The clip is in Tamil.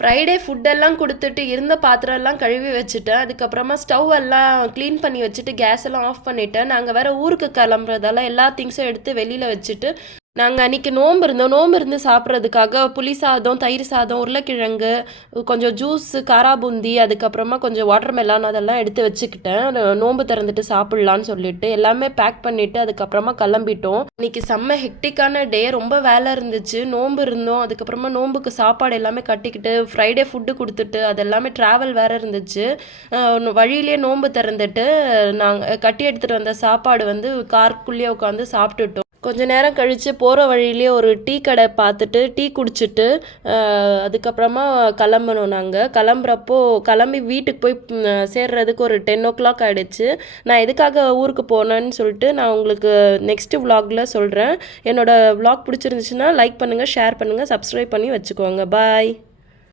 ஃப்ரைடே ஃபுட்டெல்லாம் கொடுத்துட்டு இருந்த பாத்திரம்லாம் கழுவி வச்சுட்டேன். அதுக்கப்புறமா ஸ்டவ் எல்லாம் க்ளீன் பண்ணி வச்சுட்டு கேஸ் எல்லாம் ஆஃப் பண்ணிட்டேன். நாங்கள் வேற ஊருக்கு கிளம்புறதால எல்லா திங்ஸும் எடுத்து வெளியில் வச்சுட்டு நாங்கள் அன்றைக்கி நோம்பு இருந்தோம். நோம்பு இருந்து சாப்பிட்றதுக்காக புளி சாதம் தயிர் சாதம் உருளைக்கிழங்கு கொஞ்சம் ஜூஸ் காராபூந்தி அதுக்கப்புறமா கொஞ்சம் வாட்டர் மெலான் அதெல்லாம் எடுத்து வச்சுக்கிட்டேன். நோம்பு திறந்துட்டு சாப்பிட்லான்னு சொல்லிட்டு எல்லாமே பேக் பண்ணிவிட்டு அதுக்கப்புறமா கிளம்பிட்டோம். இன்னைக்கு செம்ம ஹெக்டிக்கான டே ரொம்ப வேலை இருந்துச்சு. நோம்பு இருந்தோம். அதுக்கப்புறமா நோம்புக்கு சாப்பாடு எல்லாமே கட்டிக்கிட்டு ஃப்ரைடே ஃபுட்டு கொடுத்துட்டு அது எல்லாமே ட்ராவல் வேறு இருந்துச்சு. வழியிலேயே வழியிலே நோம்பு திறந்துட்டு நாங்கள் கட்டி எடுத்துகிட்டு வந்த சாப்பாடு வந்து கார்க்குள்ளேயே உட்காந்து சாப்பிட்டுட்டோம். கொஞ்ச நேரம் கழித்து போகிற வழியிலே ஒரு டீ கடை பார்த்துட்டு டீ குடிச்சிட்டு அதுக்கப்புறமா கிளம்பணும் நாங்கள் கிளம்புறப்போ கிளம்பி வீட்டுக்கு போய் சேர்றதுக்கு ஒரு டென் ஓ கிளாக் ஆகிடுச்சு நான் எதுக்காக ஊருக்கு போனேன்னு சொல்லிட்டு நான் உங்களுக்கு நெக்ஸ்ட் விலாகில் சொல்கிறேன் என்னோட விலாக் பிடிச்சிருந்துச்சுன்னா லைக் பண்ணுங்கள் ஷேர் பண்ணுங்கள் சப்ஸ்கிரைப் பண்ணி வச்சுக்கோங்க. பாய்